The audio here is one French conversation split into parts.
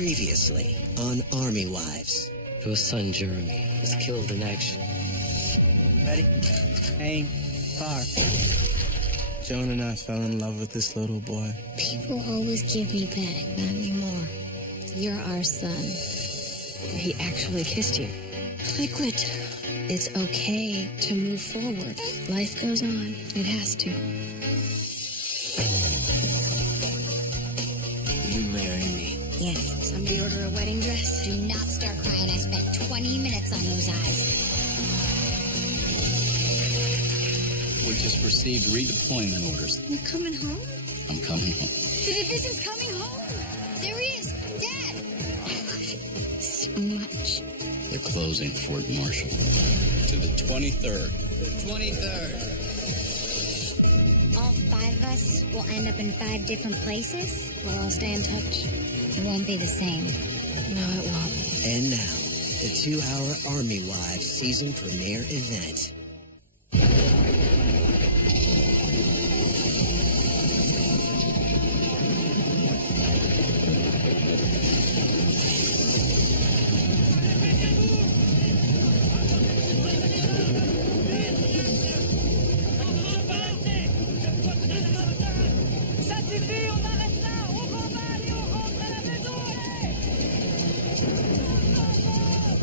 Previously on Army Wives. Your son, Jeremy, was killed in action. Ready? Aim. Fire. Joan and I fell in love with this little boy. People always give me back, not anymore. You're our son. He actually kissed you. I quit. It's okay to move forward. Life goes on. It has to. You marry me? Yes. Somebody order a wedding dress? Do not start crying. I spent 20 minutes on those eyes. We just received redeployment orders. You coming home? I'm coming home. The division's coming home. There he is. Dad. So much. They're closing Fort Marshall. To the 23rd. The 23rd. All 5 of us will end up in 5 different places. We'll all stay in touch. It won't be the same. No, it won't. And now, the 2-hour Army Wives season premiere event.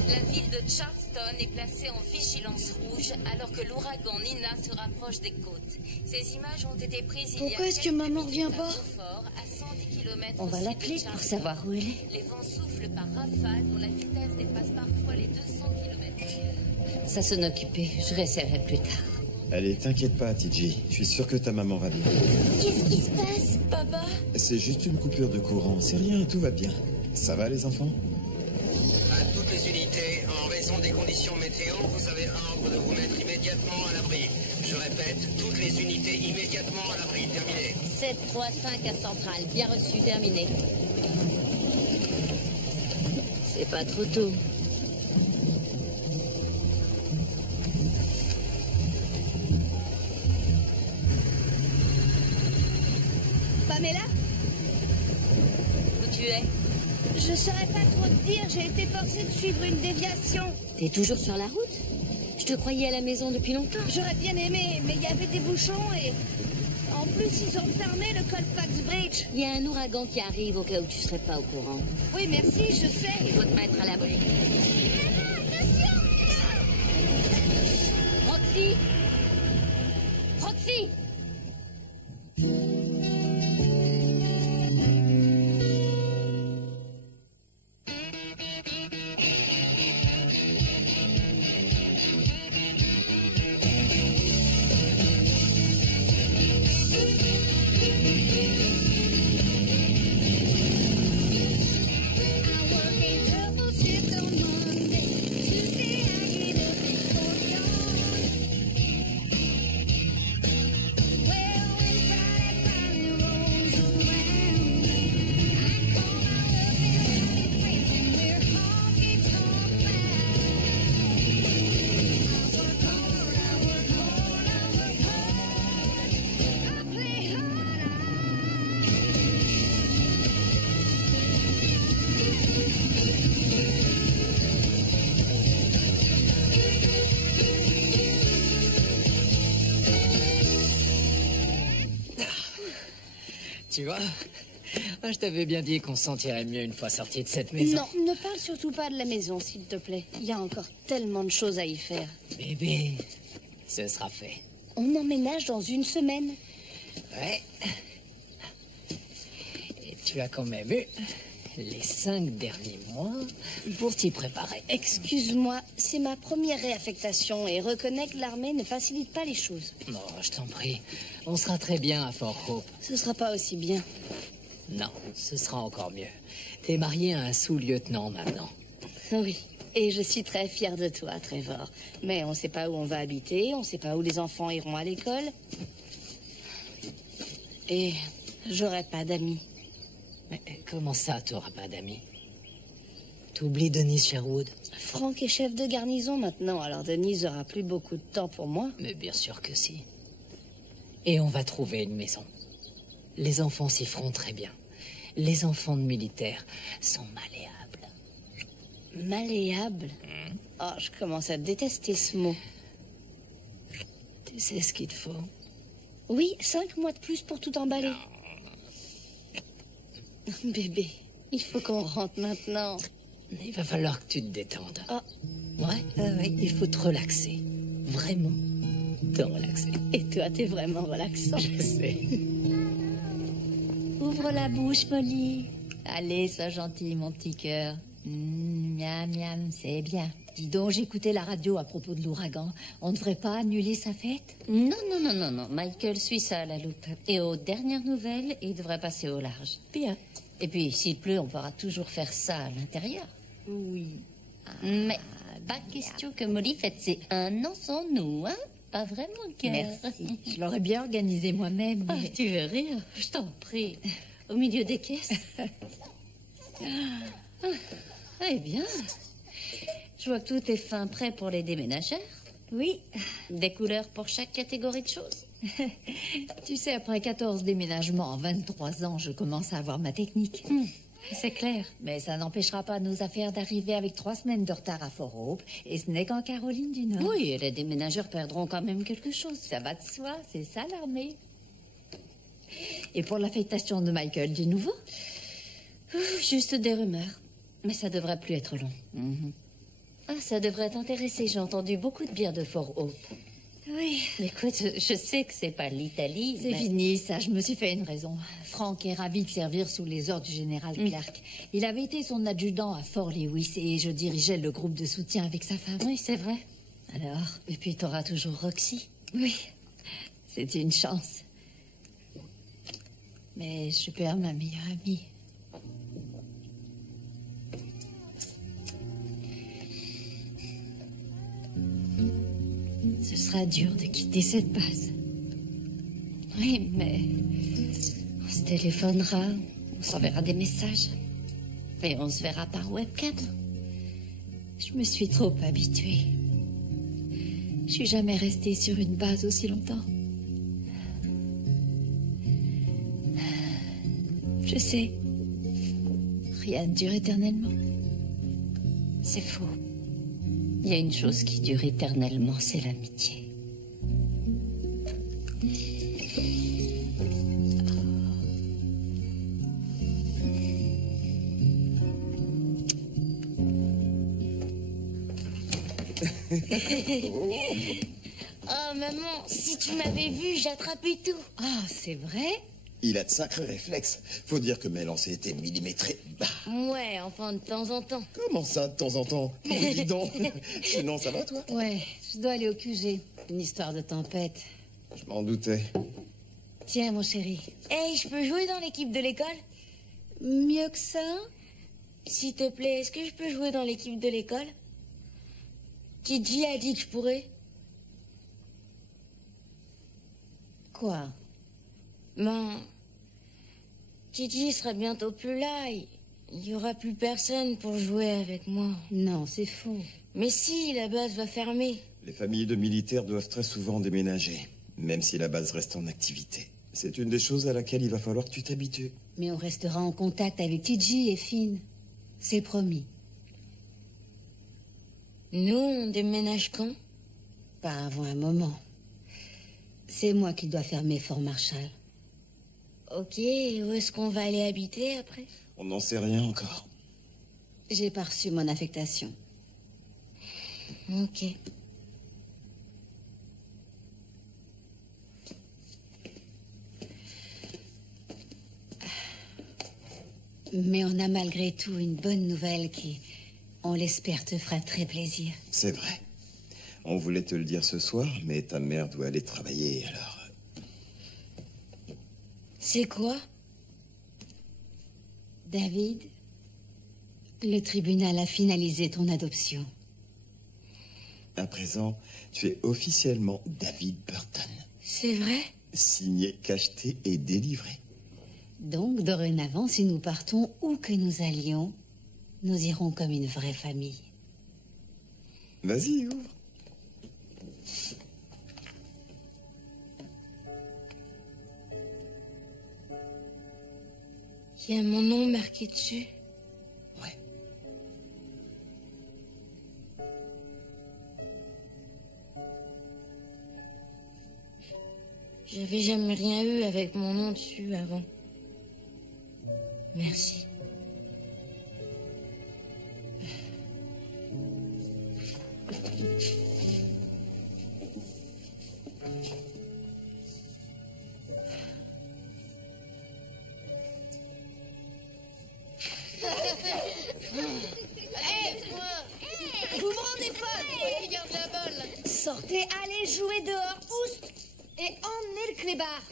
La ville de Charleston est placée en vigilance rouge alors que l'ouragan Nina se rapproche des côtes. Ces images ont été prises il y a Pourquoi est-ce que maman revient pas? Beaufort, à 110 km On va l'appeler pour savoir où elle est. Les vents soufflent par rafales dont la vitesse dépasse parfois les 200 km/h. Ça s'en occuper, je réessayerai plus tard. Allez, t'inquiète pas, TJ. Je suis sûr que ta maman va bien. Qu'est-ce qui se passe? Papa? C'est juste une coupure de courant. C'est rien, tout va bien. Ça va, les enfants? À toutes les unités, en raison des conditions météo, vous avez ordre de vous mettre immédiatement à l'abri. Je répète, toutes les unités immédiatement à l'abri. Terminé. 735 à Centrale, bien reçu, terminé. C'est pas trop tôt. Pamela? Où tu es? Je saurais pas trop te dire, j'ai été forcée de suivre une déviation. T'es toujours sur la route? Je te croyais à la maison depuis longtemps. J'aurais bien aimé, mais il y avait des bouchons et... En plus, ils ont fermé le Colfax Bridge. Il y a un ouragan qui arrive au cas où tu serais pas au courant. Oui, merci, je sais. Il faut te mettre à l'abri. Roxy! Roxy! Tu vois, je t'avais bien dit qu'on se sentirait mieux une fois sorti de cette maison. Non, ne parle surtout pas de la maison, s'il te plaît. Il y a encore tellement de choses à y faire. Bébé, ce sera fait. On emménage dans 1 semaine. Ouais. Et tu as quand même eu les 5 derniers mois pour t'y préparer. Excuse-moi, c'est ma première réaffectation et reconnais que l'armée ne facilite pas les choses. Non, je t'en prie. On sera très bien à Fort Hope. Ce sera pas aussi bien. Non, ce sera encore mieux. T'es marié à un sous-lieutenant maintenant. Oui, et je suis très fière de toi, Trevor. Mais on sait pas où on va habiter, on sait pas où les enfants iront à l'école. Et j'aurai pas d'amis. Mais comment ça, t'auras pas d'amis? T'oublies Denise Sherwood? Franck est chef de garnison maintenant, alors Denise aura plus beaucoup de temps pour moi. Mais bien sûr que si. Et on va trouver une maison. Les enfants s'y feront très bien. Les enfants de militaires sont malléables. Malléable? Oh, je commence à détester ce mot. Tu sais ce qu'il te faut? Oui, 5 mois de plus pour tout emballer. Bébé, il faut qu'on rentre maintenant. Il va falloir que tu te détendes. Oh. Ouais, il faut te relaxer. Vraiment, te relaxer. Et toi, t'es vraiment relaxant. Je sais. Ouvre la bouche, Molly. Allez, sois gentil, mon petit cœur. Miam, miam, c'est bien. Dis donc, j'écoutais la radio à propos de l'ouragan. On ne devrait pas annuler sa fête? Non. Michael suit ça à la loupe. Et aux dernières nouvelles, il devrait passer au large. Bien. Et puis, s'il pleut, on pourra toujours faire ça à l'intérieur. Oui. Mais pas question que Molly fête ses 1 an sans nous, hein? Pas vraiment, cœur. Merci. Je l'aurais bien organisé moi-même, mais... Ah, tu veux rire? Je t'en prie. Au milieu des caisses. Eh bien, je vois que tout est fin prêt pour les déménageurs. Oui. Des couleurs pour chaque catégorie de choses. Tu sais, après 14 déménagements en 23 ans, je commence à avoir ma technique. C'est clair. Mais ça n'empêchera pas nos affaires d'arriver avec 3 semaines de retard à Fort Hope. Et ce n'est qu'en Caroline du Nord. Oui, et les déménageurs perdront quand même quelque chose. Ça va de soi, c'est ça l'armée. Et pour l'affectation de Michael du nouveau? Juste des rumeurs. Mais ça devrait plus être long. Ah, ça devrait t'intéresser. J'ai entendu beaucoup de bien de Fort Hope. Oui. Écoute, je sais que c'est pas l'Italie. C'est fini, ça. Je me suis fait une raison. Frank est ravi de servir sous les ordres du général Clark. Il avait été son adjudant à Fort Lewis et je dirigeais le groupe de soutien avec sa femme. Oui, c'est vrai. Alors? Et puis t'auras toujours Roxy. Oui. C'est une chance. Mais je perds ma meilleure amie. Ce sera dur de quitter cette base. Oui, mais on se téléphonera, on s'enverra des messages. Et on se verra par webcam. Je me suis trop habituée. Je suis jamais restée sur une base aussi longtemps. Je sais, rien ne dure éternellement. C'est faux. Il y a une chose qui dure éternellement, c'est l'amitié. Oh, maman, si tu m'avais vu, j'attrapais tout. Ah, c'est vrai? Il a de sacrés réflexes. Faut dire que mes lancers étaient millimétrés. Bah. Ouais, enfin, de temps en temps. Comment ça, de temps en temps? Dis donc. Sinon, ça va, toi? Ouais, je dois aller au QG. Une histoire de tempête. Je m'en doutais. Tiens, mon chéri. Hey, je peux jouer dans l'équipe de l'école? Mieux que ça? S'il te plaît, est-ce que je peux jouer dans l'équipe de l'école? Kidji a dit que je pourrais. Quoi? Ben, Kidji sera bientôt plus là. Il y aura plus personne pour jouer avec moi. Non, c'est faux. Mais si, la base va fermer. Les familles de militaires doivent très souvent déménager, même si la base reste en activité. C'est une des choses à laquelle il va falloir que tu t'habitues. Mais on restera en contact avec Kidji et Finn. C'est promis. Nous, on déménage quand? Pas avant un moment. C'est moi qui dois fermer Fort Marshall. Ok, et où est-ce qu'on va aller habiter après? On n'en sait rien encore. J'ai pas reçu mon affectation. Ok. Mais on a malgré tout une bonne nouvelle qui, on l'espère, te fera très plaisir. C'est vrai. On voulait te le dire ce soir, mais ta mère doit aller travailler, alors... C'est quoi? David, le tribunal a finalisé ton adoption. À présent, tu es officiellement David Burton. C'est vrai? Signé, cacheté et délivré. Donc, dorénavant, si nous partons où que nous allions, nous irons comme une vraie famille. Vas-y, ouvre. Il y a mon nom marqué dessus. Ouais. J'avais jamais rien eu avec mon nom dessus avant. Merci. Vous me rendez folle, qui garde la balle. Sortez, allez jouer dehors, oust, et emmenez le clébard.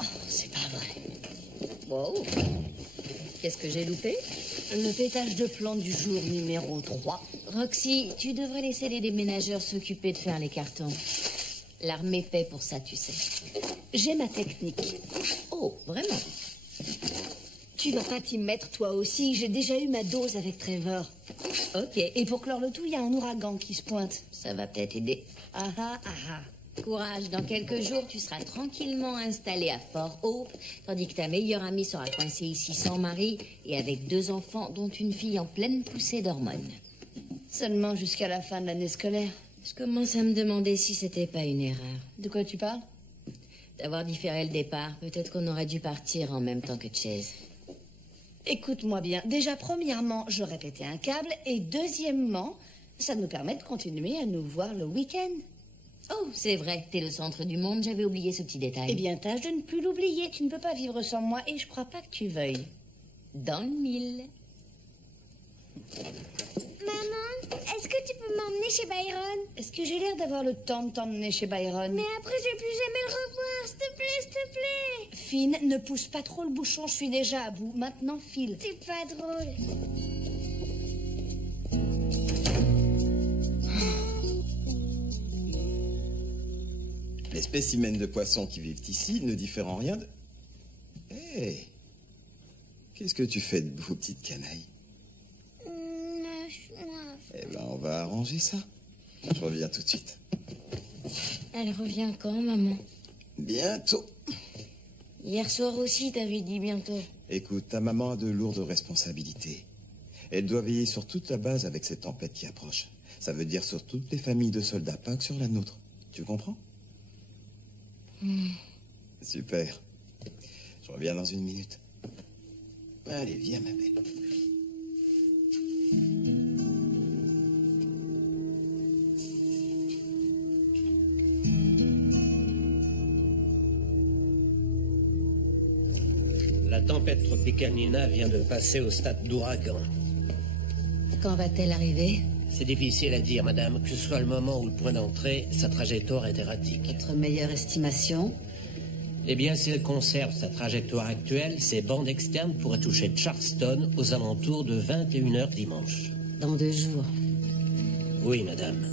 Oh, c'est pas vrai. Wow. Qu'est-ce que j'ai loupé? Le pétage de plomb du jour numéro 3. Roxy, tu devrais laisser les déménageurs s'occuper de faire les cartons. L'armée paie pour ça, tu sais. J'ai ma technique. Oh, vraiment? Tu vas pas t'y mettre, toi aussi. J'ai déjà eu ma dose avec Trevor. Ok. Et pour clore le tout, il y a un ouragan qui se pointe. Ça va peut-être aider. Ah ah ah ah. Courage, dans quelques jours, tu seras tranquillement installé à Fort Hope, tandis que ta meilleure amie sera coincée ici sans mari et avec 2 enfants, dont une fille en pleine poussée d'hormones. Seulement jusqu'à la fin de l'année scolaire. Je commence à me demander si c'était pas une erreur. De quoi tu parles? D'avoir différé le départ. Peut-être qu'on aurait dû partir en même temps que Chase. Écoute-moi bien. Déjà, premièrement, j'aurais pété un câble. Et deuxièmement, ça nous permet de continuer à nous voir le week-end. Oh, c'est vrai, t'es le centre du monde, j'avais oublié ce petit détail. Eh bien, tâche de ne plus l'oublier. Tu ne peux pas vivre sans moi et je crois pas que tu veuilles. Dans le mille. Maman, est-ce que tu peux m'emmener chez Byron? Est-ce que j'ai l'air d'avoir le temps de t'emmener chez Byron? Mais après, je vais plus jamais le revoir. S'il te plaît, s'il te plaît. Finn, ne pousse pas trop le bouchon, je suis déjà à bout. Maintenant, file. C'est pas drôle. Les spécimens de poissons qui vivent ici ne diffèrent en rien de... Hé! Qu'est-ce que tu fais debout, petite canaille? Eh ben, on va arranger ça. Je reviens tout de suite. Elle revient quand, maman? Bientôt. Hier soir aussi, t'avais dit bientôt. Écoute, ta maman a de lourdes responsabilités. Elle doit veiller sur toute la base avec cette tempête qui approche. Ça veut dire sur toutes les familles de soldats, pas que sur la nôtre. Tu comprends? Super. Je reviens dans 1 minute. Allez, viens, ma belle. La tempête tropicale Nina vient de passer au stade d'ouragan. Quand va-t-elle arriver? C'est difficile à dire, madame. Que ce soit le moment ou le point d'entrée, sa trajectoire est erratique. Votre meilleure estimation? Eh bien, si elle conserve sa trajectoire actuelle, ses bandes externes pourraient toucher Charleston aux alentours de 21h dimanche. Dans 2 jours. Oui, madame.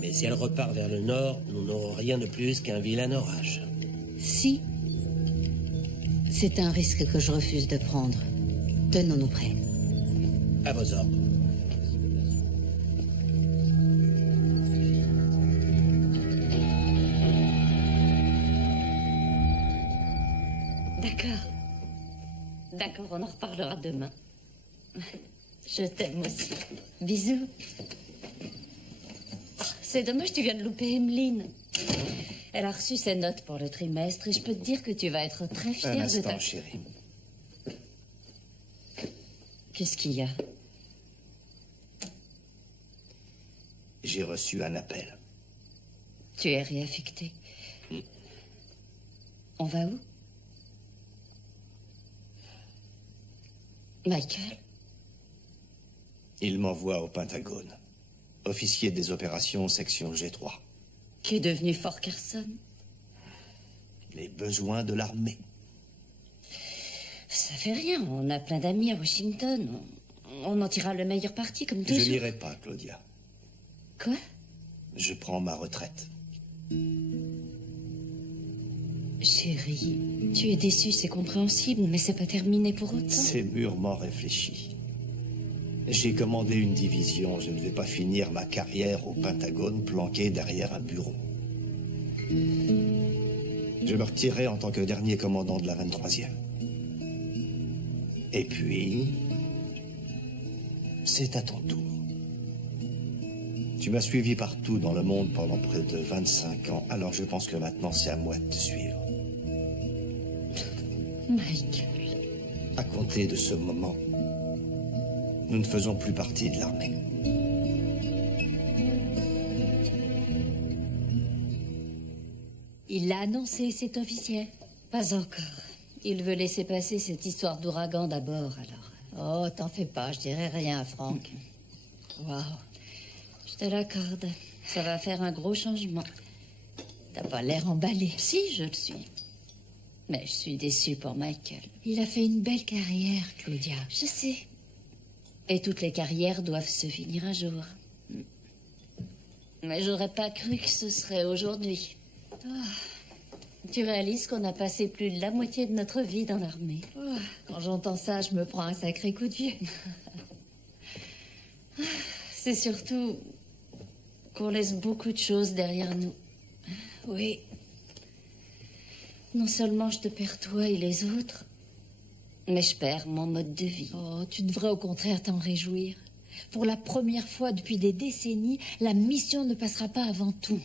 Mais si elle repart vers le nord, nous n'aurons rien de plus qu'un vilain orage. Si. C'est un risque que je refuse de prendre. Tenons-nous prêts. À vos ordres. D'accord. D'accord, on en reparlera demain. Je t'aime aussi. Bisous. Oh, c'est dommage, tu viens de louper Emeline. Elle a reçu ses notes pour le trimestre et je peux te dire que tu vas être très fière de ta... Un instant, chérie. Qu'est-ce qu'il y a? J'ai reçu un appel. Tu es réaffecté. On va où? Michael? Il m'envoie au Pentagone. Officier des opérations, section G3. Qui est devenu Fort Carson? Les besoins de l'armée. Ça fait rien, on a plein d'amis à Washington. On en tirera le meilleur parti, comme toujours. Je n'irai pas, Claudia. Quoi? Je prends ma retraite. Chérie, tu es déçue, c'est compréhensible, mais c'est pas terminé pour autant. C'est mûrement réfléchi. J'ai commandé une division. Je ne vais pas finir ma carrière au Pentagone planqué derrière un bureau. Je me retirerai en tant que dernier commandant de la 23e. Et puis... c'est à ton tour. Tu m'as suivi partout dans le monde pendant près de 25 ans, alors je pense que maintenant c'est à moi de te suivre. Michael. À compter de ce moment, nous ne faisons plus partie de l'armée. Il l'a annoncé, c'est officiel? Pas encore. Il veut laisser passer cette histoire d'ouragan d'abord, alors. Oh, t'en fais pas, je dirai rien à Franck. Waouh. Je te l'accorde. Ça va faire un gros changement. T'as pas l'air emballé. Si, je le suis. Mais je suis déçue pour Michael. Il a fait une belle carrière, Claudia. Je sais. Et toutes les carrières doivent se finir un jour. Mais j'aurais pas cru que ce serait aujourd'hui. Oh. Tu réalises qu'on a passé plus de la moitié de notre vie dans l'armée. Oh. Quand j'entends ça, je me prends un sacré coup de vieux. C'est surtout qu'on laisse beaucoup de choses derrière nous. Oui. Non seulement je te perds toi et les autres, mais je perds mon mode de vie. Oh, tu devrais au contraire t'en réjouir. Pour la première fois depuis des décennies, la mission ne passera pas avant tout.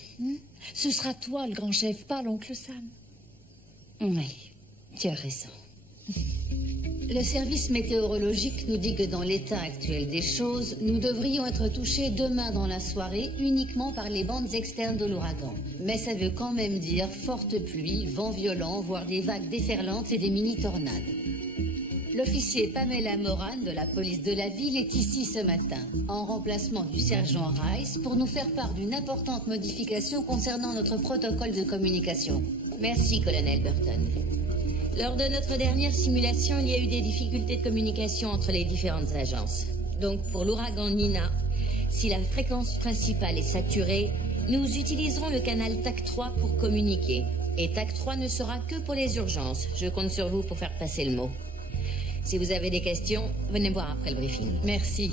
Ce sera toi le grand chef, pas l'oncle Sam. Oui, tu as raison. Le service météorologique nous dit que dans l'état actuel des choses, nous devrions être touchés demain dans la soirée uniquement par les bandes externes de l'ouragan. Mais ça veut quand même dire forte pluie, vent violent, voire des vagues déferlantes et des mini-tornades. L'officier Pamela Moran de la police de la ville est ici ce matin, en remplacement du sergent Rice, pour nous faire part d'une importante modification concernant notre protocole de communication. Merci, colonel Burton. Lors de notre dernière simulation, il y a eu des difficultés de communication entre les différentes agences. Donc, pour l'ouragan Nina, si la fréquence principale est saturée, nous utiliserons le canal TAC 3 pour communiquer. Et TAC 3 ne sera que pour les urgences. Je compte sur vous pour faire passer le mot. Si vous avez des questions, venez me voir après le briefing. Merci.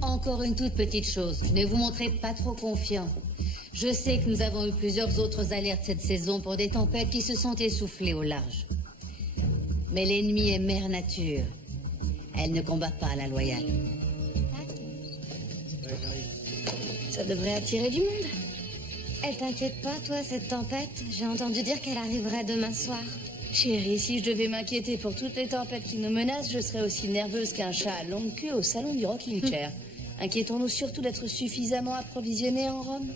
Encore une toute petite chose. Ne vous montrez pas trop confiant. Je sais que nous avons eu plusieurs autres alertes cette saison pour des tempêtes qui se sont essoufflées au large. Mais l'ennemi est mère nature. Elle ne combat pas à la loyale. Ça devrait attirer du monde. Elle t'inquiète pas, toi, cette tempête? J'ai entendu dire qu'elle arriverait demain soir. Chérie, si je devais m'inquiéter pour toutes les tempêtes qui nous menacent, je serais aussi nerveuse qu'un chat à longue queue au salon du rocking chair. Inquiétons-nous surtout d'être suffisamment approvisionnés en Rome.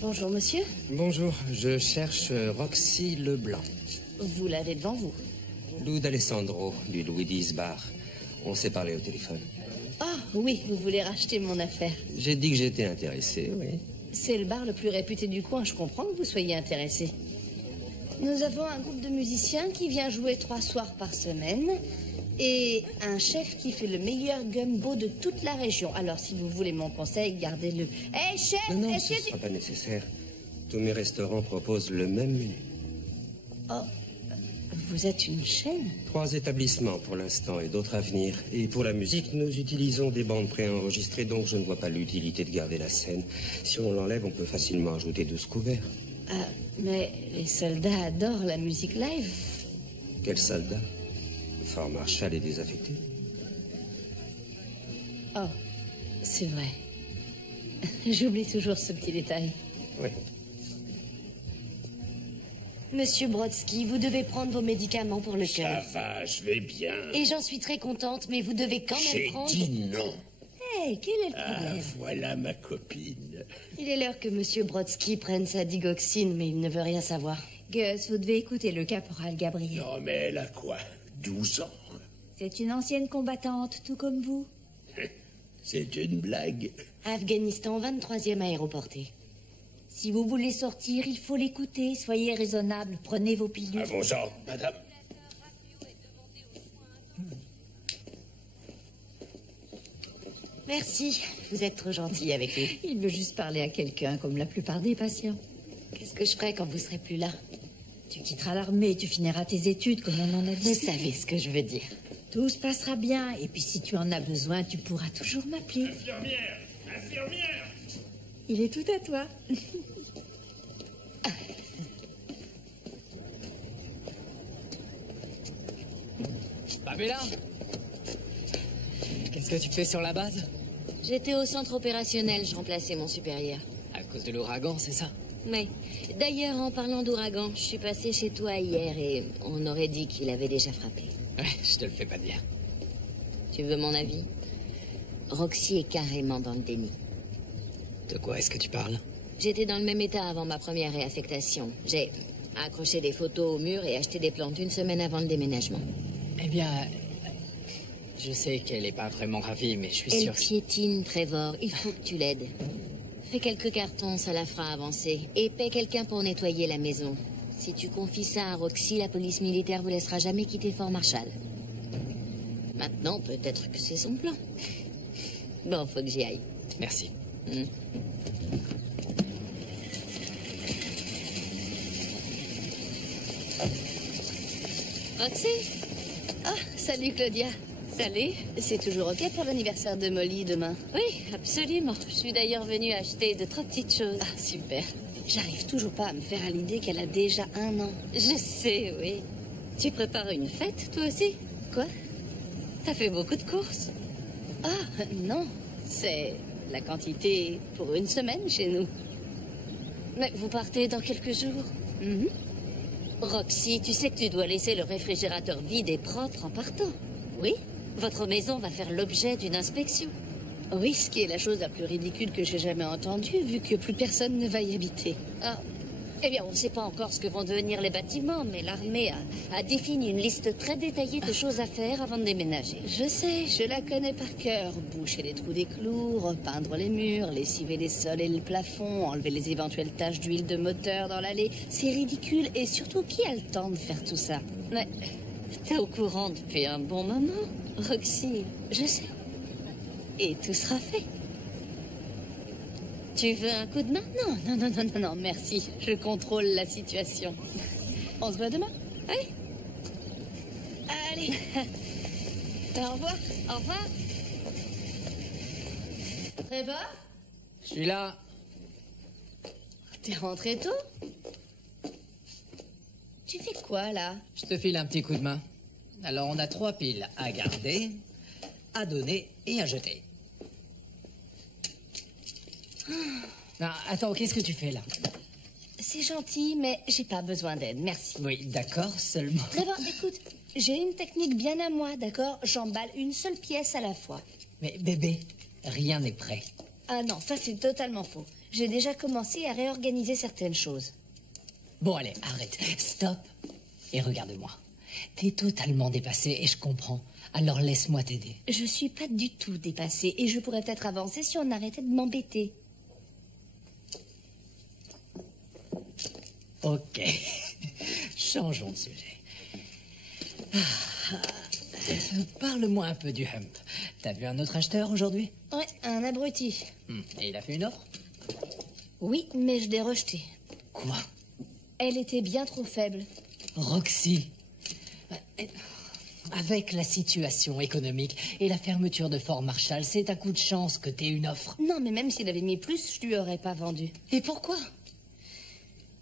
Bonjour, monsieur. Bonjour, je cherche Roxy Leblanc. Vous l'avez devant vous. Lou d'Alessandro, du Louis X Bar. On s'est parlé au téléphone. Ah, oui, vous voulez racheter mon affaire. J'ai dit que j'étais intéressé, oui. C'est le bar le plus réputé du coin, je comprends que vous soyez intéressé. Nous avons un groupe de musiciens qui vient jouer 3 soirs par semaine et un chef qui fait le meilleur gumbo de toute la région. Alors, si vous voulez mon conseil, gardez-le. Hé, chef, Non, est-ce ce ne que... sera pas nécessaire. Tous mes restaurants proposent le même menu. Oh, vous êtes une chaîne? 3 établissements pour l'instant et d'autres à venir. Et pour la musique, nous utilisons des bandes préenregistrées, donc je ne vois pas l'utilité de garder la scène. Si on l'enlève, on peut facilement ajouter 12 couverts. Ah, mais les soldats adorent la musique live. Quel soldat? Fort Marshall est désaffecté. Oh, c'est vrai. J'oublie toujours ce petit détail. Oui. Monsieur Brodsky, vous devez prendre vos médicaments pour le cœur. Ça va, je vais bien. Et j'en suis très contente, mais vous devez quand même prendre... J'ai dit non. Hé, quel est le problème? Voilà ma copine. Il est l'heure que Monsieur Brodsky prenne sa digoxine, mais il ne veut rien savoir. Gus, vous devez écouter le caporal Gabriel. Non, mais elle a quoi? 12 ans? C'est une ancienne combattante, tout comme vous. C'est une blague. Afghanistan, 23e aéroporté. Si vous voulez sortir, il faut l'écouter. Soyez raisonnable. Prenez vos pilules. À vos ordres, madame. Merci. Vous êtes trop gentil avec lui. Il veut juste parler à quelqu'un, comme la plupart des patients. Qu'est-ce que je ferai quand vous serez plus là? Tu quitteras l'armée, tu finiras tes études, comme on en a dit. Vous savez ce que je veux dire. Tout se passera bien. Et puis, si tu en as besoin, tu pourras toujours m'appeler. Infirmière, Infirmière! Il est tout à toi. Pamela, qu'est-ce que tu fais sur la base? J'étais au centre opérationnel, je remplaçais mon supérieur. À cause de l'ouragan, c'est ça? Mais, d'ailleurs, en parlant d'ouragan, je suis passée chez toi hier et on aurait dit qu'il avait déjà frappé. Ouais, je te le fais pas dire. Tu veux mon avis? Roxy est carrément dans le déni. De quoi est-ce que tu parles? J'étais dans le même état avant ma première réaffectation. J'ai accroché des photos au mur et acheté des plantes une semaine avant le déménagement. Eh bien, je sais qu'elle est pas vraiment ravie, mais je suis Elle sûr... piétine, Trevor. Il faut que tu l'aides. Fais quelques cartons, ça la fera avancer. Et paie quelqu'un pour nettoyer la maison. Si tu confies ça à Roxy, la police militaire vous laissera jamais quitter Fort Marshall. Maintenant, peut-être que c'est son plan. Bon, faut que j'y aille. Merci. Roxy? Ah, salut Claudia. Salut. C'est toujours OK pour l'anniversaire de Molly demain? Oui, absolument. Je suis d'ailleurs venue acheter de trop petites choses. Ah, super. J'arrive toujours pas à me faire à l'idée qu'elle a déjà 1 an. Je sais, oui. Tu prépares une fête, toi aussi? Quoi? T'as fait beaucoup de courses? Ah, non. C'est la quantité pour une semaine chez nous. Mais vous partez dans quelques jours? Roxy, tu sais que tu dois laisser le réfrigérateur vide et propre en partant. Oui? Votre maison va faire l'objet d'une inspection. Oui, ce qui est la chose la plus ridicule que j'ai jamais entendue, vu que plus personne ne va y habiter. Ah. Eh bien, on ne sait pas encore ce que vont devenir les bâtiments, mais l'armée a défini une liste très détaillée de choses à faire avant de déménager. Je sais, je la connais par cœur. Boucher les trous des clous, repeindre les murs, lessiver les sols et le plafond, enlever les éventuelles taches d'huile de moteur dans l'allée. C'est ridicule, et surtout, qui a le temps de faire tout ça? Mais t'es au courant depuis un bon moment, Roxy. Je sais. Et tout sera fait. Tu veux un coup de main? Non, merci. Je contrôle la situation. On se voit demain? Oui. Allez. Au revoir. Au revoir. Trevor? Je suis là. T'es rentré tôt? Tu fais quoi, là? Je te file un petit coup de main. Alors, on a 3 piles à garder, à donner et à jeter. Ah, attends, qu'est-ce que tu fais là? C'est gentil, mais j'ai pas besoin d'aide, merci. Oui, d'accord, seulement... Trevor, écoute, j'ai une technique bien à moi, d'accord? J'emballe une seule pièce à la fois. Mais bébé, rien n'est prêt. Ah non, ça c'est totalement faux. J'ai déjà commencé à réorganiser certaines choses. Bon, allez, arrête. Stop. Et regarde-moi. T'es totalement dépassée et je comprends. Alors laisse-moi t'aider. Je suis pas du tout dépassée et je pourrais peut-être avancer si on arrêtait de m'embêter. Ok. Changeons de sujet. Parle-moi un peu du Hump. T'as vu un autre acheteur aujourd'hui? Ouais, un abruti. Et il a fait une offre? Oui, mais je l'ai rejetée. Quoi? Elle était bien trop faible. Roxy, avec la situation économique et la fermeture de Fort Marshall, c'est à coup de chance que t'aies une offre. Non, mais même s'il avait mis plus, je lui aurais pas vendu. Et pourquoi?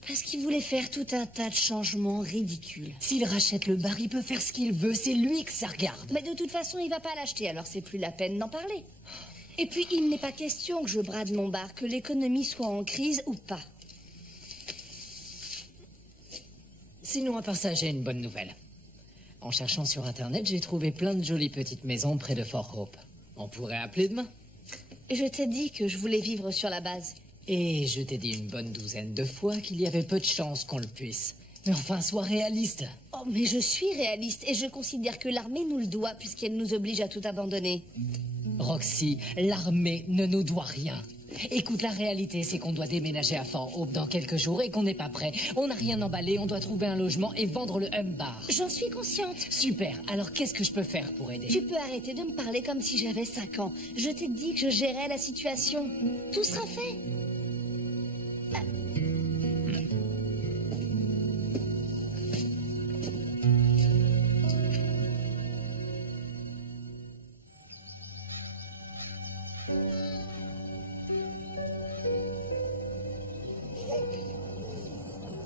Parce qu'il voulait faire tout un tas de changements ridicules. S'il rachète le bar, il peut faire ce qu'il veut, c'est lui que ça regarde. Mais de toute façon, il va pas l'acheter, alors c'est plus la peine d'en parler. Et puis, il n'est pas question que je brade mon bar, que l'économie soit en crise ou pas. Sinon, à part ça, j'ai une bonne nouvelle. En cherchant sur Internet, j'ai trouvé plein de jolies petites maisons près de Fort Hope. On pourrait appeler demain. Je t'ai dit que je voulais vivre sur la base. Et je t'ai dit une bonne douzaine de fois qu'il y avait peu de chances qu'on le puisse. Mais enfin, sois réaliste. Oh, mais je suis réaliste et je considère que l'armée nous le doit puisqu'elle nous oblige à tout abandonner. Roxy, l'armée ne nous doit rien. Écoute, la réalité, c'est qu'on doit déménager à Fort Hope dans quelques jours et qu'on n'est pas prêt. On n'a rien emballé, on doit trouver un logement et vendre le Hump Bar. J'en suis consciente. Super, alors qu'est-ce que je peux faire pour aider? Tu peux arrêter de me parler comme si j'avais 5 ans. Je t'ai dit que je gérais la situation. Tout sera fait.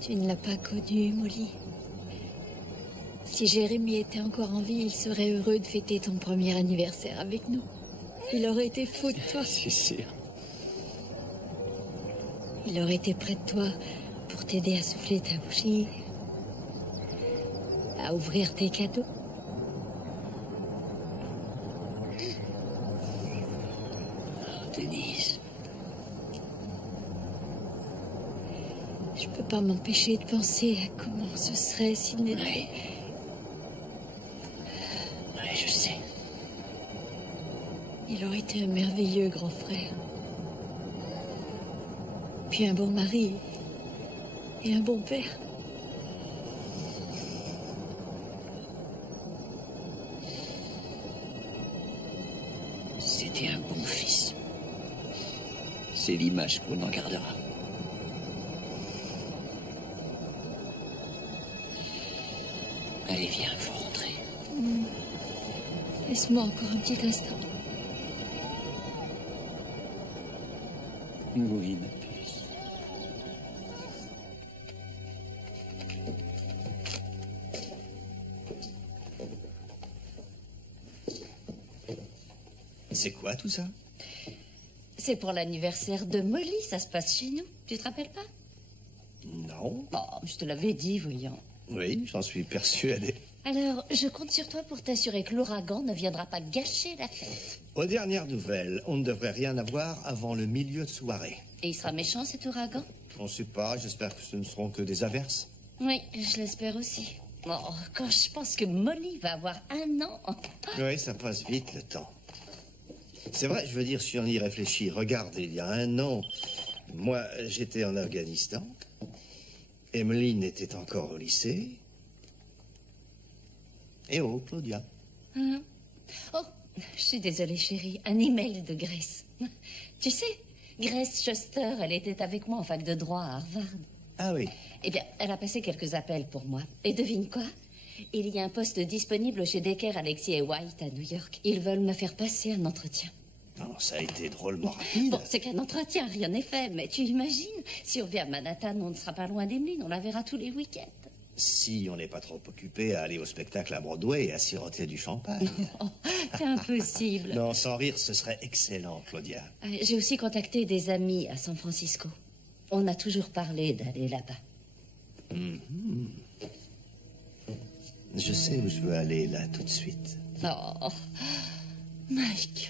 Tu ne l'as pas connu, Molly. Si Jérémy était encore en vie, il serait heureux de fêter ton premier anniversaire avec nous. Il aurait été fou de toi. C'est sûr. Il aurait été près de toi pour t'aider à souffler ta bougie, à ouvrir tes cadeaux. Oh, Denise. Je peux pas m'empêcher de penser à comment ce serait s'il n'était... Ouais, je sais. Il aurait été un merveilleux grand frère. Puis un bon mari. Et un bon père. C'était un bon fils. C'est l'image qu'on en gardera. Allez, viens, faut rentrer. Laisse-moi encore un petit instant. Oui, ma puce. C'est quoi tout ça? C'est pour l'anniversaire de Molly, ça se passe chez nous. Tu te rappelles pas? Non. Oh, je te l'avais dit, voyons. Oui, j'en suis persuadé. Alors, je compte sur toi pour t'assurer que l'ouragan ne viendra pas gâcher la fête. Aux dernières nouvelles, on ne devrait rien avoir avant le milieu de soirée. Et il sera méchant, cet ouragan? On ne sait pas, j'espère que ce ne seront que des averses. Oui, je l'espère aussi. Oh, quand je pense que Molly va avoir 1 an... Oui, ça passe vite, le temps. C'est vrai, je veux dire, si on y réfléchit, regarde, il y a 1 an, moi, j'étais en Afghanistan. Emeline était encore au lycée. Et oh, Claudia. Oh, je suis désolée, chérie. Un email de Grace. Tu sais, Grace Shuster, elle était avec moi en fac de droit à Harvard. Ah oui. Eh bien, elle a passé quelques appels pour moi. Et devine quoi? Il y a un poste disponible chez Decker, Alexis et White à New York. Ils veulent me faire passer un entretien. Non, ça a été drôlement rapide. Bon, c'est qu'un entretien, rien n'est fait. Mais tu imagines, si on vient à Manhattan, on ne sera pas loin d'Emeline. On la verra tous les week-ends. Si on n'est pas trop occupé à aller au spectacle à Broadway et à siroter du champagne. Oh, c'est impossible. Non, sans rire, ce serait excellent, Claudia. J'ai aussi contacté des amis à San Francisco. On a toujours parlé d'aller là-bas. Je sais où je veux aller, là, tout de suite. Oh, Michael.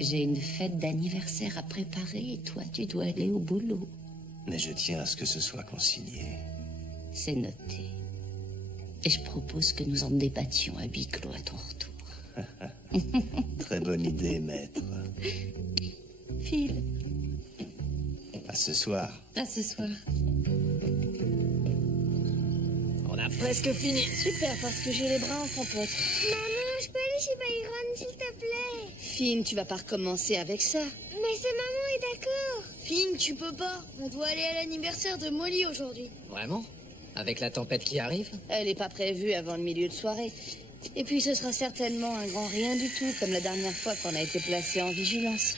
J'ai une fête d'anniversaire à préparer et toi, tu dois aller au boulot. Mais je tiens à ce que ce soit consigné. C'est noté. Et je propose que nous en débattions à huis clos à ton retour. Très bonne idée, maître. Phil. À ce soir. À ce soir. On a presque fini. Super, parce que j'ai les bras en compote. Maman, je peux aller chez Byron, s'il te plaît? Finn, tu vas pas recommencer avec ça. Mais sa maman est d'accord. Finn, tu peux pas. On doit aller à l'anniversaire de Molly aujourd'hui. Vraiment? Avec la tempête qui arrive? Elle est pas prévue avant le milieu de soirée. Et puis ce sera certainement un grand rien du tout, comme la dernière fois qu'on a été placé en vigilance.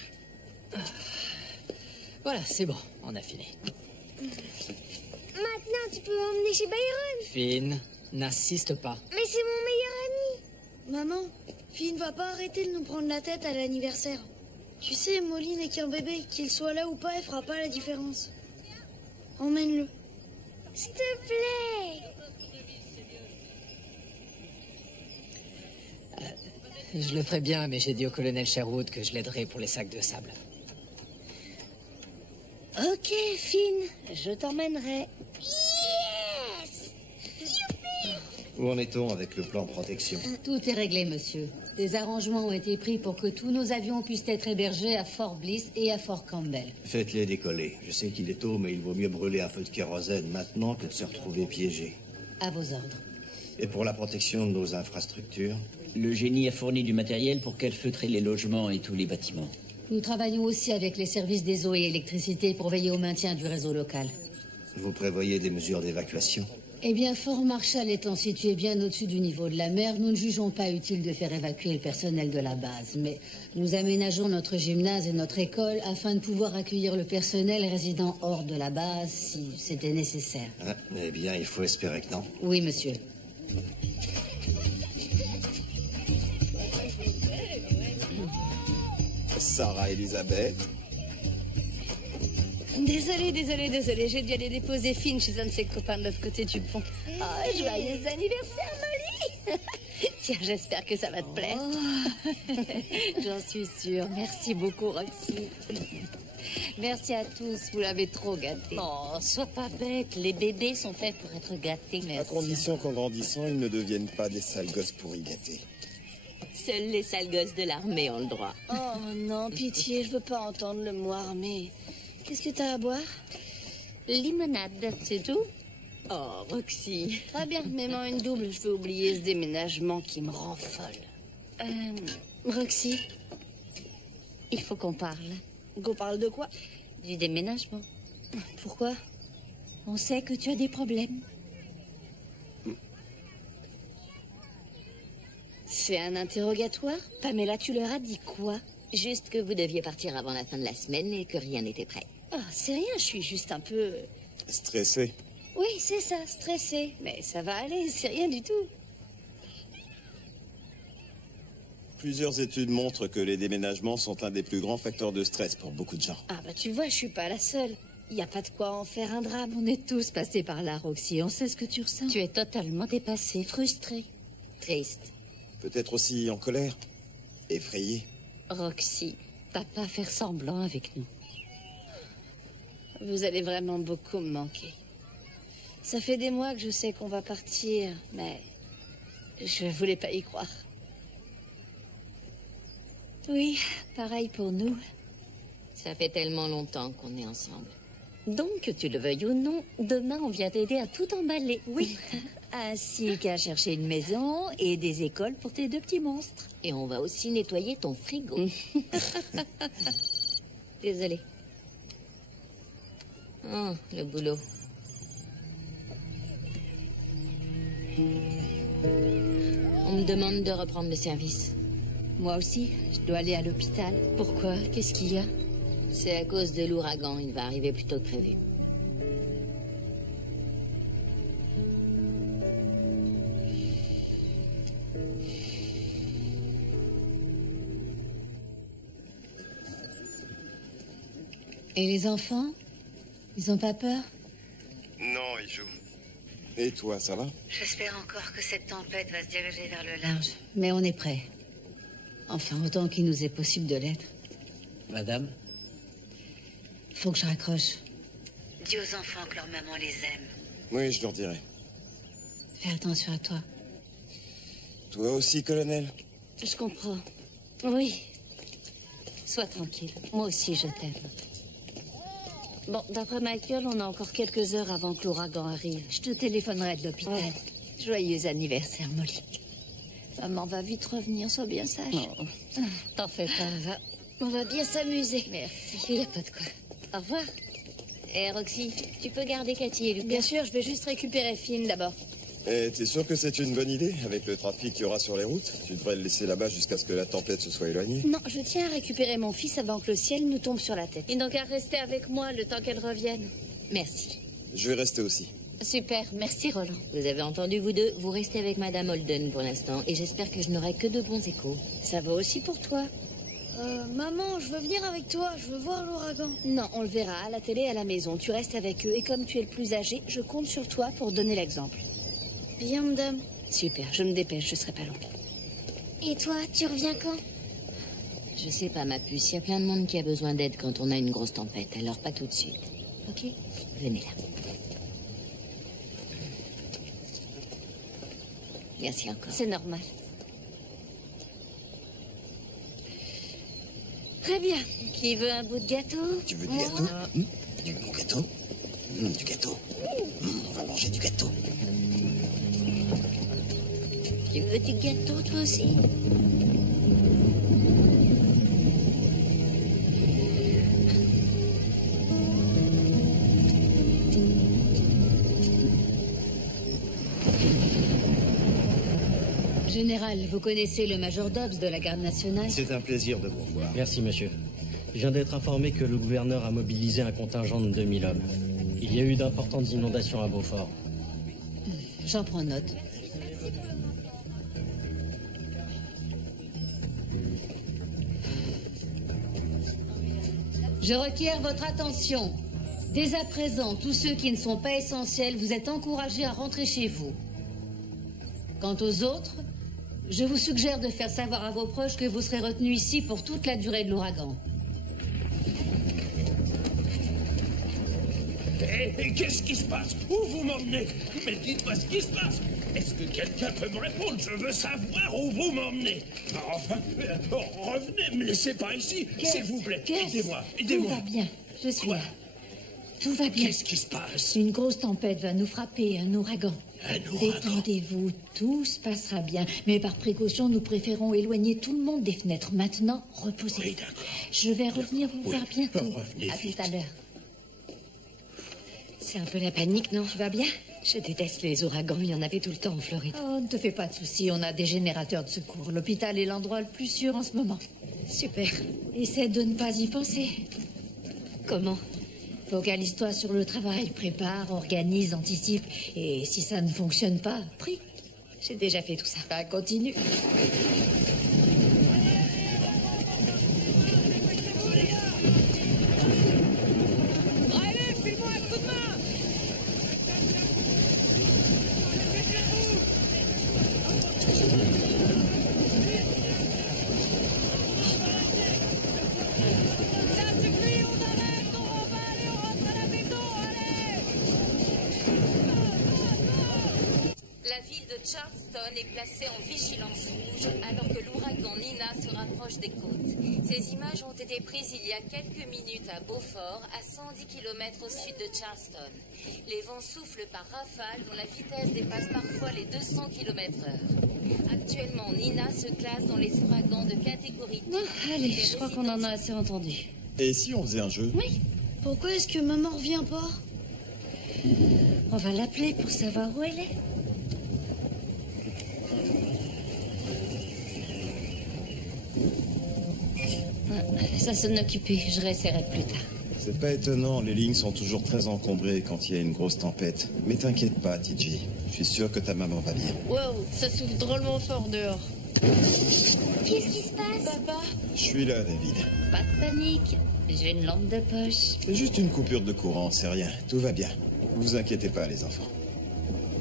Voilà, c'est bon, on a fini. Maintenant, tu peux m'emmener chez Byron. Finn, n'insiste pas. Mais c'est mon meilleur ami. Maman, Finn va pas arrêter de nous prendre la tête à l'anniversaire. Tu sais, Molly n'est qu'un bébé. Qu'il soit là ou pas, elle fera pas la différence. Emmène-le. S'il te plaît. Je le ferai bien, mais j'ai dit au colonel Sherwood que je l'aiderai pour les sacs de sable. Ok, Finn, je t'emmènerai. Yes! Où en est-on avec le plan protection? Tout est réglé, monsieur. Des arrangements ont été pris pour que tous nos avions puissent être hébergés à Fort Bliss et à Fort Campbell. Faites-les décoller. Je sais qu'il est tôt, mais il vaut mieux brûler un peu de kérosène maintenant que de se retrouver piégé. À vos ordres. Et pour la protection de nos infrastructures? Le génie a fourni du matériel pour calfeutrer les logements et tous les bâtiments. Nous travaillons aussi avec les services des eaux et électricité pour veiller au maintien du réseau local. Vous prévoyez des mesures d'évacuation? Eh bien, Fort Marshall étant situé bien au-dessus du niveau de la mer, nous ne jugeons pas utile de faire évacuer le personnel de la base. Mais nous aménageons notre gymnase et notre école afin de pouvoir accueillir le personnel résidant hors de la base si c'était nécessaire. Ah, eh bien, il faut espérer que non. Oui, monsieur. Sarah Elisabeth. Désolée, j'ai dû aller déposer Finn chez un de ses copains de l'autre côté du pont. Oh, joyeux anniversaire, Molly. Tiens, j'espère que ça va te plaire. Oh. J'en suis sûre. Merci beaucoup, Roxy. Merci à tous, vous l'avez trop gâté. Oh, sois pas bête, les bébés sont faits pour être gâtés. À condition qu'en grandissant, ils ne deviennent pas des sales gosses pourris gâtés. Seuls les sales gosses de l'armée ont le droit. Oh non, pitié, je veux pas entendre le mot armée. Qu'est-ce que t'as à boire? Limonade, c'est tout? Oh, Roxy. Très bien, mets-moi une double. Je veux oublier ce déménagement qui me rend folle. Roxy, il faut qu'on parle. Qu'on parle de quoi? Du déménagement. Pourquoi? On sait que tu as des problèmes. C'est un interrogatoire? Pamela, tu leur as dit quoi? Juste que vous deviez partir avant la fin de la semaine et que rien n'était prêt. Oh, c'est rien, je suis juste un peu... Stressé. Oui, c'est ça, stressé. Mais ça va aller, c'est rien du tout. Plusieurs études montrent que les déménagements sont un des plus grands facteurs de stress pour beaucoup de gens. Ah bah tu vois, je suis pas la seule. Il n'y a pas de quoi en faire un drame. On est tous passés par là, Roxy. On sait ce que tu ressens. Tu es totalement dépassée, frustrée, triste. Peut-être aussi en colère, effrayée. Roxy, t'as pas faire semblant avec nous. Vous allez vraiment beaucoup me manquer. Ça fait des mois que je sais qu'on va partir, mais je voulais pas y croire. Oui, pareil pour nous. Ça fait tellement longtemps qu'on est ensemble. Donc, que tu le veuilles ou non, demain on vient t'aider à tout emballer. Oui, ainsi qu'à chercher une maison et des écoles pour tes deux petits monstres. Et on va aussi nettoyer ton frigo. Désolée. Oh, le boulot. On me demande de reprendre le service. Moi aussi, je dois aller à l'hôpital. Pourquoi? Qu'est-ce qu'il y a? C'est à cause de l'ouragan, il va arriver plus tôt que prévu. Et les enfants? Ils ont pas peur? Non, ils jouent. Et toi, ça va? J'espère encore que cette tempête va se diriger vers le large. Mais on est prêt. Enfin, autant qu'il nous est possible de l'être. Madame? Faut que je raccroche. Dis aux enfants que leur maman les aime. Oui, je leur dirai. Fais attention à toi. Toi aussi, colonel? Je comprends. Oui. Sois tranquille. Moi aussi, je t'aime. Bon, d'après Michael, on a encore quelques heures avant que l'ouragan arrive. Je te téléphonerai de l'hôpital. Ouais. Joyeux anniversaire, Molly. Maman va vite revenir, sois bien sage. Non. T'en fais pas, On va bien s'amuser. Merci. Il n'y a pas de quoi. Au revoir. Et Roxy, tu peux garder Cathy et Lucas? Bien sûr, je vais juste récupérer Finn d'abord. Et t'es sûr que c'est une bonne idée, avec le trafic qu'il y aura sur les routes? Tu devrais le laisser là-bas jusqu'à ce que la tempête se soit éloignée. Non, je tiens à récupérer mon fils avant que le ciel nous tombe sur la tête. Et donc à rester avec moi le temps qu'elle revienne. Merci. Je vais rester aussi. Super, merci Roland. Vous avez entendu, vous deux, vous restez avec Madame Holden pour l'instant, et j'espère que je n'aurai que de bons échos. Ça va aussi pour toi. Maman, je veux venir avec toi, je veux voir l'ouragan. Non, on le verra à la télé et à la maison. Tu restes avec eux, et comme tu es le plus âgé, je compte sur toi pour donner l'exemple. Bien, madame. Super, je me dépêche, je serai pas loin. Et toi, tu reviens quand? Je sais pas, ma puce, il y a plein de monde qui a besoin d'aide quand on a une grosse tempête, alors pas tout de suite. Ok? Venez là. Merci encore. C'est normal. Très bien. Qui veut un bout de gâteau? Tu veux du gâteau? Du bon gâteau? Du gâteau. On va manger du gâteau. Tu veux du gâteau, toi aussi? Général, vous connaissez le major Dobbs de la garde nationale? C'est un plaisir de vous revoir. Merci, monsieur. Je viens d'être informé que le gouverneur a mobilisé un contingent de 2000 hommes. Il y a eu d'importantes inondations à Beaufort. J'en prends note. Je requiers votre attention. Dès à présent, tous ceux qui ne sont pas essentiels, vous êtes encouragés à rentrer chez vous. Quant aux autres, je vous suggère de faire savoir à vos proches que vous serez retenus ici pour toute la durée de l'ouragan. Et qu'est-ce qui se passe? Où vous m'emmenez? Mais dites-moi ce qui se passe. Est-ce que quelqu'un peut me répondre? Je veux savoir où vous m'emmenez. Enfin, revenez, me laissez pas ici, s'il vous plaît. Aidez-moi, aidez-moi. Tout va bien, je suis là. Tout va bien. Qu'est-ce qui se passe? Une grosse tempête va nous frapper, un ouragan. Un ouragan? Détendez-vous, tout se passera bien. Mais par précaution, nous préférons éloigner tout le monde des fenêtres. Maintenant, reposez-vous. Oui, d'accord. Je vais revenir vous voir bientôt. Revenez à vite. tout à l'heure. C'est un peu la panique, non? Tu vas bien? Je déteste les ouragans, il y en avait tout le temps en Floride. Oh, ne te fais pas de soucis, on a des générateurs de secours. L'hôpital est l'endroit le plus sûr en ce moment. Super. Essaie de ne pas y penser. Comment? Focalise-toi sur le travail, prépare, organise, anticipe. Et si ça ne fonctionne pas, prie. J'ai déjà fait tout ça. Bah, continue. La ville de Charleston est placée en vigilance rouge alors que l'ouragan Nina se rapproche des côtes. Ces images ont été prises il y a quelques minutes à Beaufort, à 110 km au sud de Charleston. Les vents soufflent par rafales dont la vitesse dépasse parfois les 200 km/h. Actuellement, Nina se classe dans les ouragans de catégorie 2. Allez, je crois qu'on en a assez entendu. Et si on faisait un jeu? Oui. Pourquoi est-ce que maman revient pas? On va l'appeler pour savoir où elle est. Ça sonne occupé, je réessayerai plus tard. C'est pas étonnant, les lignes sont toujours très encombrées quand il y a une grosse tempête. Mais t'inquiète pas, TJ. Je suis sûr que ta maman va bien. Wow, ça souffle drôlement fort dehors. Qu'est-ce qui se passe? Papa? Je suis là, David. Pas de panique, j'ai une lampe de poche. C'est juste une coupure de courant, c'est rien. Tout va bien. Vous inquiétez pas, les enfants.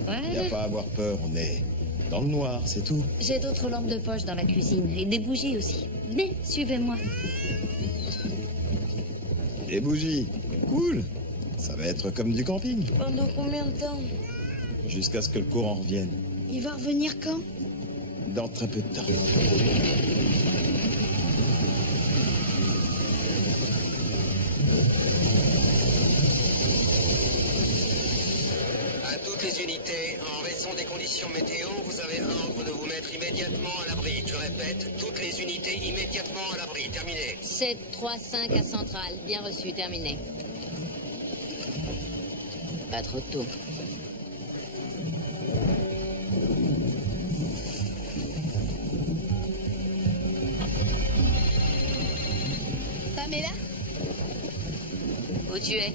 Ouais. Y a pas à avoir peur, on est dans le noir, c'est tout. J'ai d'autres lampes de poche dans la cuisine et des bougies aussi. Venez, suivez-moi. Des bougies. Cool. Ça va être comme du camping. Pendant combien de temps? Jusqu'à ce que le courant revienne. Il va revenir quand? Dans très peu de temps. À toutes les unités, en raison des conditions météo, vous avez ordre de vous mettre immédiatement à l'abri. Je répète, toutes les unités immédiatement à l'abri. Terminé. 735 à Centrale. Bien reçu, terminé. Pas trop tôt. Pamela? Où tu es?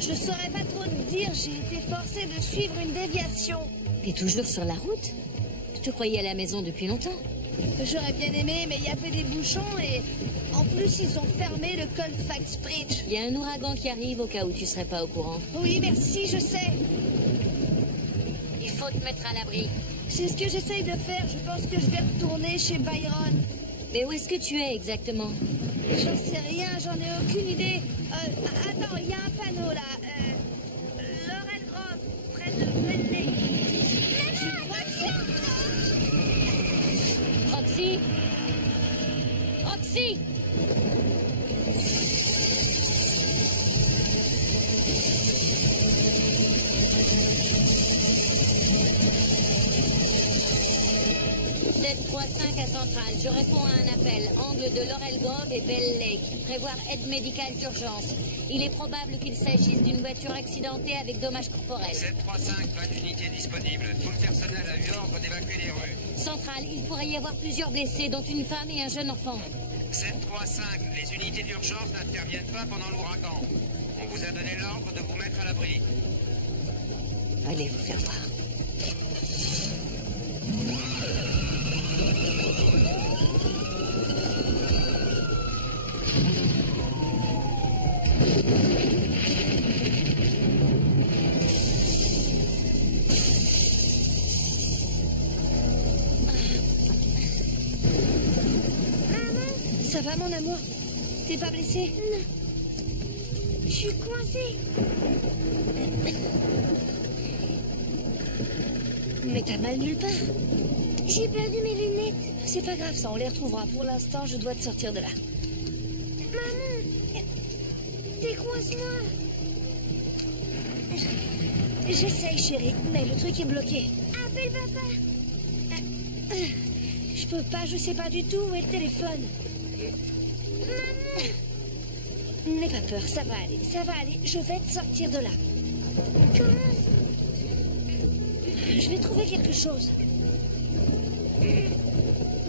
Je saurais pas trop te dire, j'ai été forcée de suivre une déviation. T'es toujours sur la route? Je te croyais à la maison depuis longtemps. J'aurais bien aimé, mais il y avait des bouchons et en plus ils ont fermé le Colfax Bridge. Il y a un ouragan qui arrive au cas où tu serais pas au courant. Oui, merci, je sais. Il faut te mettre à l'abri. C'est ce que j'essaye de faire. Je pense que je vais retourner chez Byron. Mais où est-ce que tu es exactement? J'en sais rien, j'en ai aucune idée. Attends, il y a un panneau là. Laurel Grove, près de Bell Lake. Je crois que c'est... Roxy? Roxy? 735 à Centrale. Je réponds à un appel. Angle de Laurel Grove et Bell Lake. Prévoir aide médicale d'urgence. Il est probable qu'il s'agisse d'une voiture accidentée avec dommages corporels. 735, pas d'unité disponible. Tout le personnel a eu ordre d'évacuer les rues. Centrale, il pourrait y avoir plusieurs blessés, dont une femme et un jeune enfant. 735, les unités d'urgence n'interviennent pas pendant l'ouragan. On vous a donné l'ordre de vous mettre à l'abri. Allez vous faire voir. Ça va, mon amour? T'es pas blessé? Non. Je suis coincée. Mais t'as mal nulle part. J'ai perdu mes lunettes. C'est pas grave, ça, on les retrouvera. Pour l'instant, je dois te sortir de là. Maman, décoince-moi. J'essaye, chérie, mais le truc est bloqué. Appelle papa. Je peux pas, je sais pas du tout où est le téléphone. Maman. N'aie pas peur, ça va aller, je vais te sortir de là. Comment? Je vais trouver quelque chose.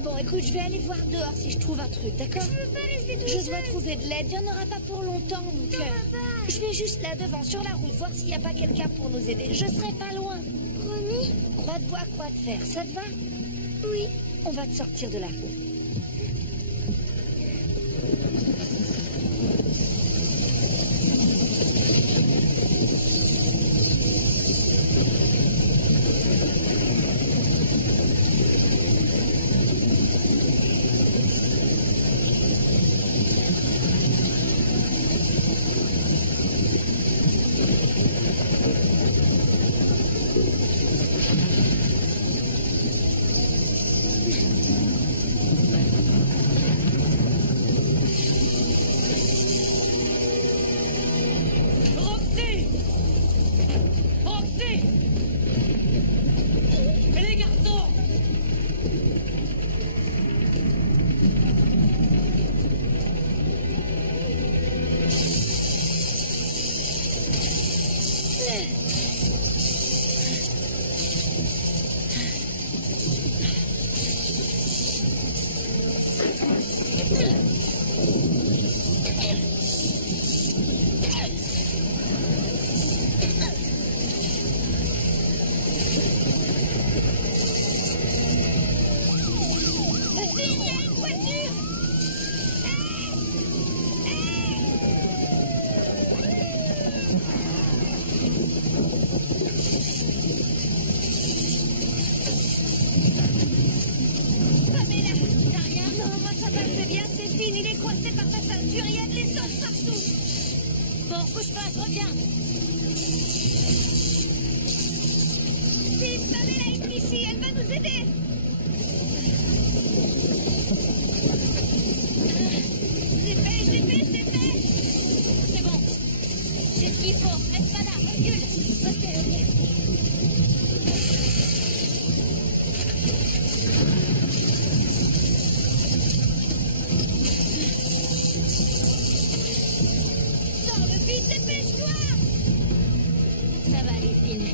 Bon, écoute, je vais aller voir dehors si je trouve un truc, d'accord? Je peux pas rester toute Je seule. dois trouver de l'aide, il n'y en aura pas pour longtemps, mon cœur. Je vais juste là devant, sur la route, voir s'il n'y a pas quelqu'un pour nous aider. Je serai pas loin. Promis? Croix de bois, croix de fer, ça te va? Oui. On va te sortir de là.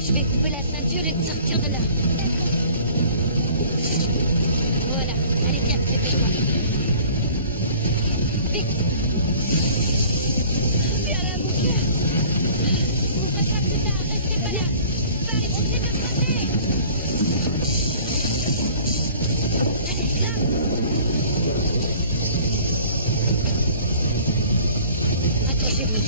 Je vais couper la ceinture et te sortir de là. Voilà. Allez, viens, dépêche-toi. Vite. Viens là, mon cœur. On ne fera pas plus tard. Restez pas là. Va aller essayer de frapper. Allez, là. Accrochez-vous.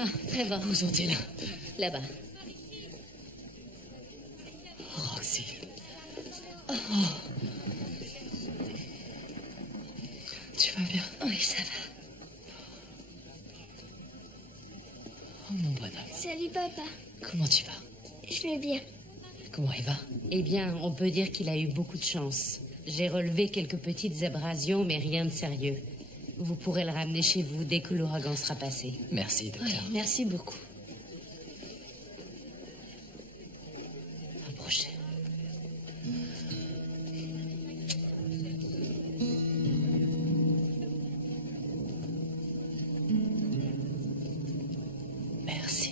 Ah, très bien. Où sont-ils? Là-bas. Roxy. Oh. Tu vas bien? Oui, ça va. Oh, mon bonhomme. Salut, papa. Comment tu vas? Je vais bien. Comment il va? Eh bien, on peut dire qu'il a eu beaucoup de chance. J'ai relevé quelques petites abrasions, mais rien de sérieux. Vous pourrez le ramener chez vous dès que l'ouragan sera passé. Merci, docteur. Oui, merci beaucoup. Approchez. Merci.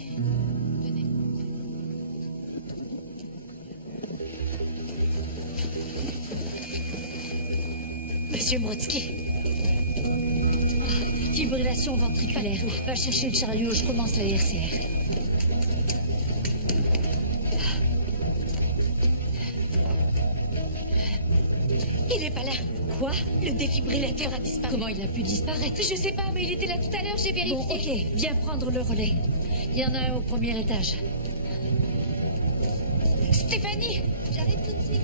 Monsieur Brodsky. Fibrillation ventriculaire. Va chercher le chariot, je commence la RCR. Il est pas là. Quoi? Le défibrillateur a disparu. Comment il a pu disparaître? Je sais pas, mais il était là tout à l'heure, j'ai vérifié. Bon, ok, viens prendre le relais. Il y en a un au premier étage. Stéphanie! J'arrive tout de suite.